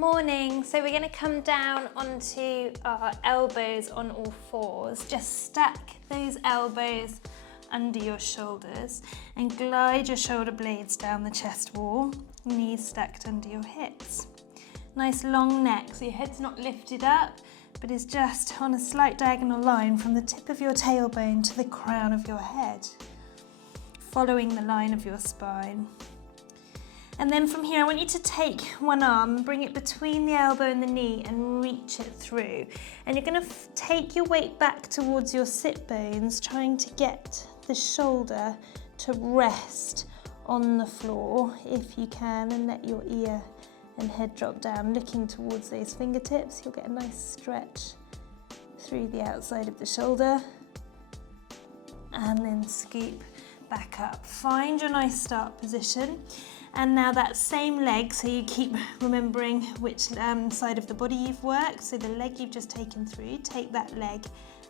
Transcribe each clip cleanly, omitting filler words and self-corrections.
Morning. So we're going to come down onto our elbows on all fours. Just stack those elbows under your shoulders and glide your shoulder blades down the chest wall, knees stacked under your hips. Nice long neck, so your head's not lifted up, but is just on a slight diagonal line from the tip of your tailbone to the crown of your head, following the line of your spine. And then from here, I want you to take one arm and bring it between the elbow and the knee and reach it through. And you're going to take your weight back towards your sit bones, trying to get the shoulder to rest on the floor if you can, and let your ear and head drop down, looking towards those fingertips. You'll get a nice stretch through the outside of the shoulder. And then scoop back up. Find your nice start position. And now that same leg, so you keep remembering which side of the body you've worked. So the leg you've just taken through, take that leg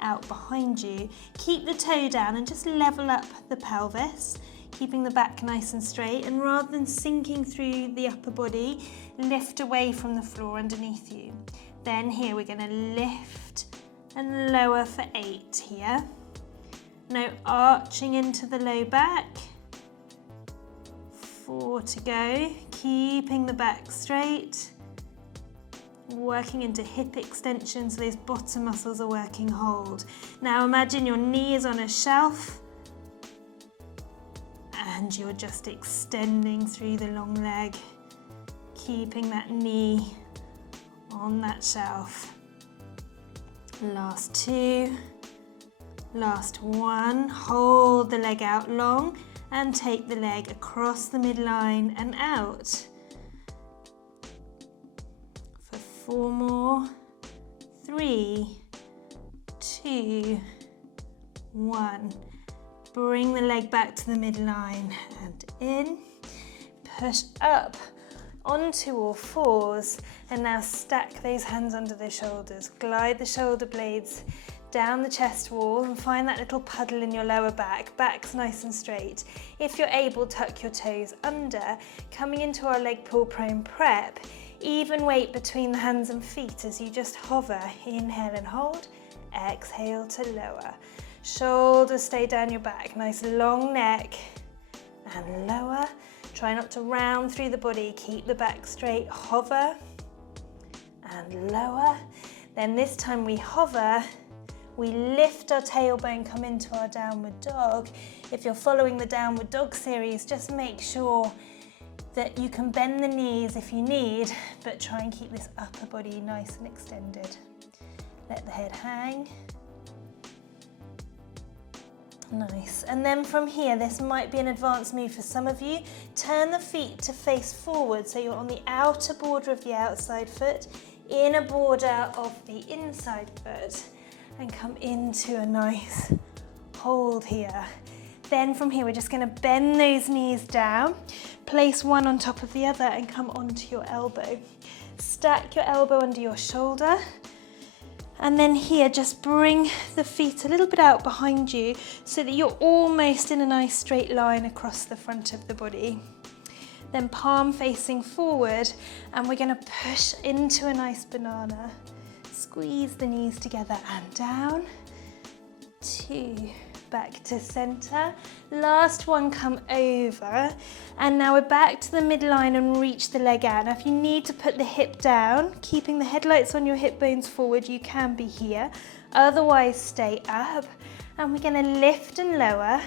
out behind you. Keep the toe down and just level up the pelvis, keeping the back nice and straight. And rather than sinking through the upper body, lift away from the floor underneath you. Then here we're going to lift and lower for 8 here. No arching into the low back. 4 to go, keeping the back straight, working into hip extension so those bottom muscles are working hold. Now imagine your knee is on a shelf and you're just extending through the long leg, keeping that knee on that shelf. Last 2, last 1, hold the leg out long and take the leg across the midline and out. For 4 more, 3, 2, 1. Bring the leg back to the midline and in. Push up onto all fours and now stack those hands under the shoulders. Glide the shoulder blades down the chest wall and find that little puddle in your lower back. Back's nice and straight. If you're able, tuck your toes under. Coming into our leg pull prone prep, even weight between the hands and feet as you just hover. Inhale and hold, exhale to lower. Shoulders stay down your back, nice long neck and lower. Try not to round through the body, keep the back straight, hover and lower. Then this time we hover, we lift our tailbone, come into our downward dog. If you're following the downward dog series, just make sure that you can bend the knees if you need, but try and keep this upper body nice and extended. Let the head hang. Nice. And then from here, this might be an advanced move for some of you. Turn the feet to face forward, so you're on the outer border of the outside foot, inner border of the inside foot. And come into a nice hold here. Then from here, we're just going to bend those knees down, place one on top of the other and come onto your elbow. Stack your elbow under your shoulder. And then here, just bring the feet a little bit out behind you so that you're almost in a nice straight line across the front of the body. Then palm facing forward, and we're going to push into a nice banana. Squeeze the knees together and down. 2, back to center. Last one, come over. And now we're back to the midline and reach the leg out. Now if you need to put the hip down, keeping the headlights on your hip bones forward, you can be here. Otherwise, stay up. And we're going to lift and lower.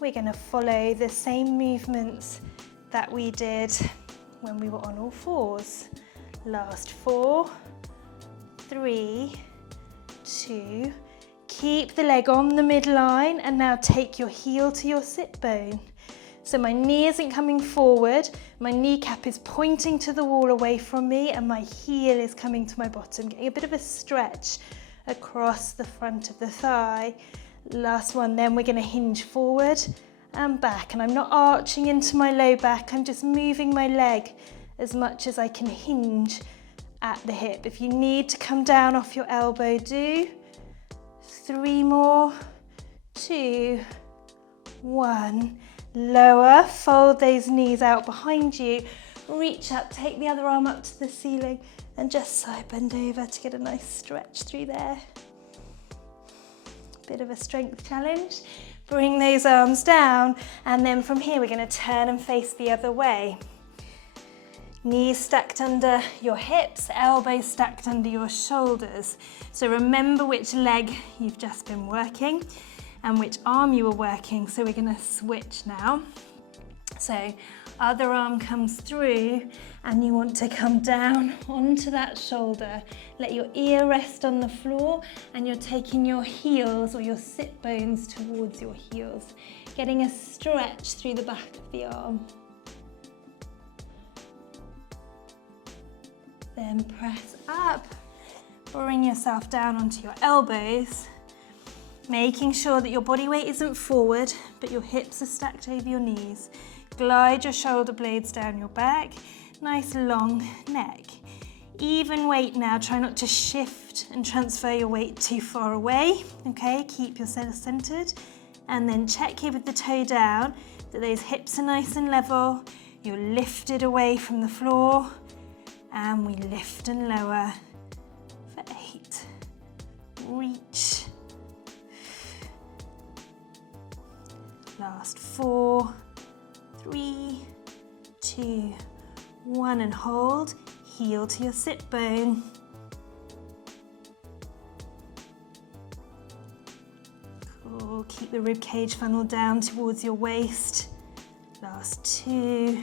We're going to follow the same movements that we did when we were on all fours. Last 4, 3, 2, keep the leg on the midline and now take your heel to your sit bone. So my knee isn't coming forward, my kneecap is pointing to the wall away from me and my heel is coming to my bottom, getting a bit of a stretch across the front of the thigh. Last one, then we're going to hinge forward and back, and I'm not arching into my low back, I'm just moving my leg as much as I can hinge at the hip. If you need to come down off your elbow, do. 3 more, 2, 1. Lower, fold those knees out behind you. reach up, take the other arm up to the ceiling and just side bend over to get a nice stretch through there. Bit of a strength challenge. Bring those arms down, and then from here we're going to turn and face the other way. Knees stacked under your hips, elbows stacked under your shoulders. So remember which leg you've just been working and which arm you were working. So we're going to switch now. So other arm comes through and you want to come down onto that shoulder. Let your ear rest on the floor and you're taking your heels or your sit bones towards your heels, getting a stretch through the back of the arm. Then press up, bring yourself down onto your elbows, making sure that your body weight isn't forward, but your hips are stacked over your knees. Glide your shoulder blades down your back, nice long neck. Even weight now, try not to shift and transfer your weight too far away, okay? Keep yourself centered, and then check here with the toe down that those hips are nice and level, you're lifted away from the floor, and we lift and lower for 8. Reach. Last 4, 3, 2, 1, and hold. Heel to your sit bone. Cool. Keep the rib cage funneled down towards your waist. Last 2.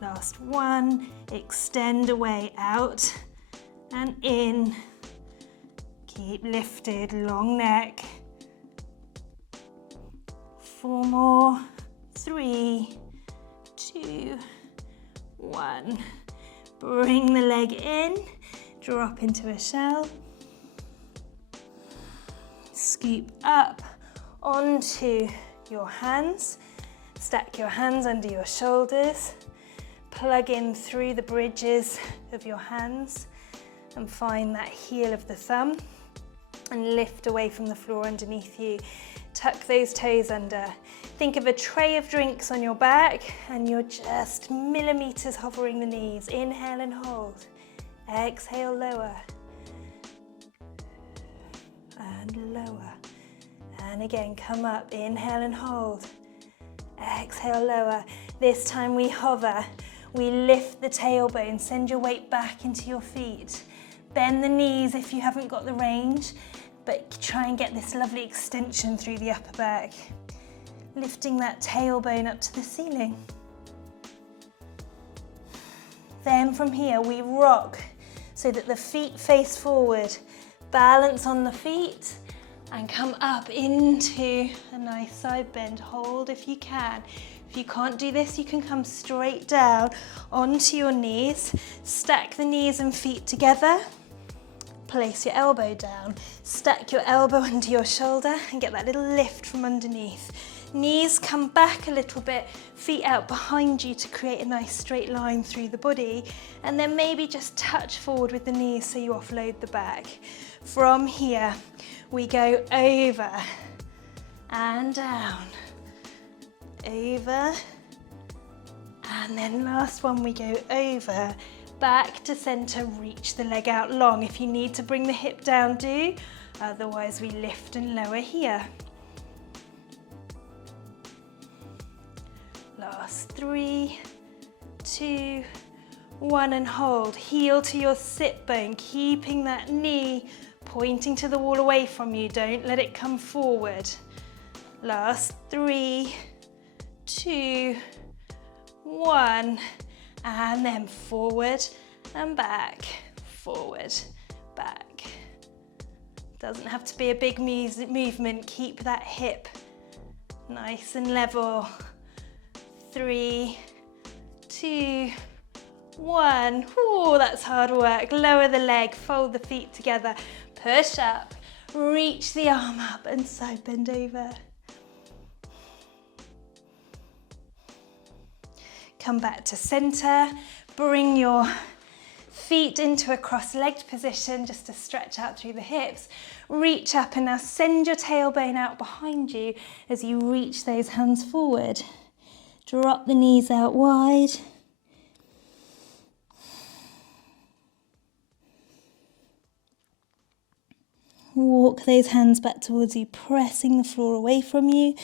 Last 1, extend away out and in. Keep lifted, long neck. 4 more, 3, 2, 1. Bring the leg in, drop into a shell. Scoop up onto your hands. Stack your hands under your shoulders. Plug in through the bridges of your hands and find that heel of the thumb and lift away from the floor underneath you. Tuck those toes under. Think of a tray of drinks on your back and you're just millimeters hovering the knees. Inhale and hold. Exhale, lower. And lower. And again, come up. Inhale and hold. Exhale, lower. This time we hover. We lift the tailbone, send your weight back into your feet. Bend the knees if you haven't got the range, but try and get this lovely extension through the upper back. Lifting that tailbone up to the ceiling. Then from here we rock so that the feet face forward. Balance on the feet and come up into a nice side bend. Hold if you can. If you can't do this, you can come straight down onto your knees, stack the knees and feet together, place your elbow down, stack your elbow under your shoulder and get that little lift from underneath. Knees come back a little bit, feet out behind you to create a nice straight line through the body, and then maybe just touch forward with the knees so you offload the back. From here, we go over and down. Over, and then last one we go over, back to center, reach the leg out long. If you need to bring the hip down, do. Otherwise we lift and lower here. Last 3, 2, 1, and hold. Heel to your sit bone, keeping that knee pointing to the wall away from you. Don't let it come forward. Last 3, 2, 1, and then forward and back, forward, back. Doesn't have to be a big movement, keep that hip nice and level. 3, 2, 1. Ooh, that's hard work. Lower the leg, fold the feet together, push up, reach the arm up and side bend over. Come back to center, bring your feet into a cross-legged position just to stretch out through the hips. Reach up and now send your tailbone out behind you as you reach those hands forward. Drop the knees out wide. Walk those hands back towards you, pressing the floor away from you.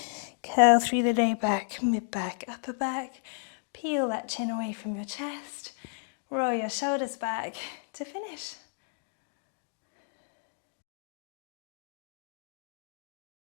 Curl through the low back, mid back, upper back. Peel that chin away from your chest. Roll your shoulders back to finish.